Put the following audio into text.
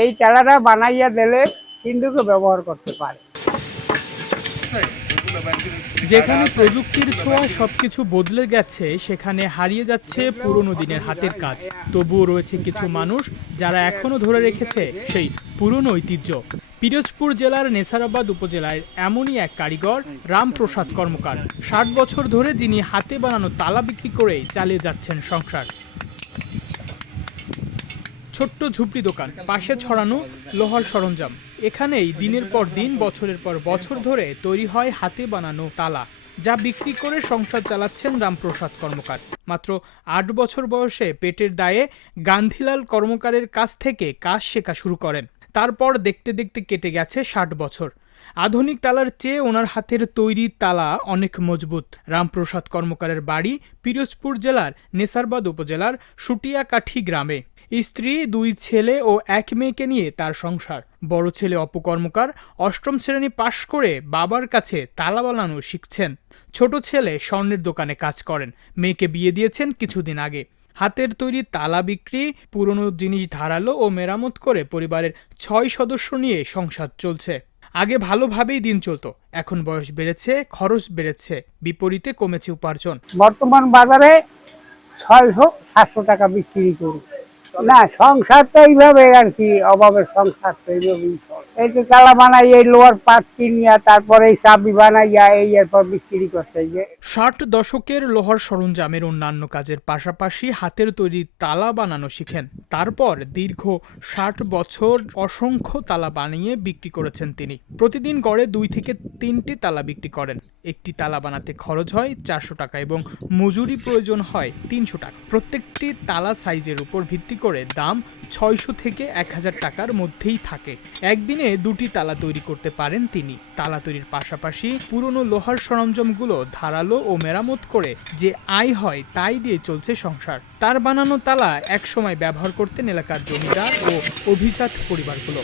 এই চালাটা বানাইয়া দিলে সিন্ধুকে ব্যবহার করতে পারে। যেখানে প্রযুক্তির ছোঁয়া সবকিছু বদলে গেছে, সেখানে হারিয়ে যাচ্ছে পুরনো দিনের হাতের কাজ। তবুও রয়েছে কিছু মানুষ যারা এখনও ধরে রেখেছে সেই পুরনো ঐতিহ্য। পিরোজপুর জেলার নেসারাবাদ উপজেলার এমনই এক কারিগর, রামপ্রসাদ কর্মকার। ষাট বছর ধরে যিনি হাতে বানানো তালা বিক্রি করেই চালিয়ে যাচ্ছেন সংসার। ছোট্ট ঝুপড়ি দোকান, পাশে ছড়ানো লোহার সরঞ্জাম। এখানেই দিনের পর দিন, বছরের পর বছর ধরে তৈরি হয় হাতে বানানো তালা, যা বিক্রি করে সংসার চালাচ্ছেন রামপ্রসাদ কর্মকার। মাত্র আট বছর বয়সে পেটের দায়ে গান্ধীলাল কর্মকারের কাছ থেকে কাজ শেখা শুরু করেন। তারপর দেখতে দেখতে কেটে গেছে ষাট বছর। আধুনিক তালার চেয়ে ওনার হাতের তৈরি তালা অনেক মজবুত। রামপ্রসাদ কর্মকারের বাড়ি পিরোজপুর জেলার নেসারবাদ উপজেলার সুটিয়াকাঠি গ্রামে। স্ত্রী, দুই ছেলে ও এক মেয়েকে নিয়ে তার সংসার। বড় ছেলে অপকর্মকার, অষ্টম শ্রেণি পাশ করে বাবার কাছে তালা বানানো শিখছেন। ছোট ছেলে স্বর্ণের দোকানে কাজ করেন। মেয়েকে বিয়ে দিয়েছেন কিছুদিন আগে। হাতের তৈরি তালা বিক্রি, পুরনো জিনিস ধারালো ও মেরামত করে পরিবারের ছয় সদস্য নিয়ে সংসার চলছে। আগে ভালোভাবেই দিন চলতো। এখন বয়স বেড়েছে, খরচ বেড়েছে, বিপরীতে কমেছে উপার্জন। বর্তমান বাজারে ছয়শো সাতশো টাকা বিক্রি করি। না সংসার তো এইভাবে আর কি অভাবের সংসার তো এইভাবেই। এই যে তালা এই লোয়ার পাট কিনিয়া, তারপরে এই চাবি বানাইয়া এই এরপর বিক্রি যে। ষাট দশকের লোহার সরঞ্জামের অন্যান্য কাজের পাশাপাশি হাতের তৈরি তালা বানানো শিখেন। তারপর দীর্ঘ ষাট বছর অসংখ্য তালা বানিয়ে বিক্রি করেছেন তিনি। প্রতিদিন গড়ে দুই থেকে তিনটি তালা বিক্রি করেন। একটি তালা বানাতে খরচ হয় চারশো টাকা এবং মজুরি প্রয়োজন হয় তিনশো টাকা। প্রত্যেকটি তালা সাইজের উপর ভিত্তি করে দাম ছয়শো থেকে এক হাজার টাকার মধ্যেই থাকে। একদিনে দুটি তালা তৈরি করতে পারেন তিনি। তালা তৈরির পাশাপাশি পুরনো লোহার সরঞ্জামগুলো ধারালো ও মেরামত করে যে আয় হয় তাই দিয়ে চলছে সংসার। তার বানানো তালা একসময় ব্যবহার করতেন এলাকার জমিদার ও অভিজাত পরিবারগুলো।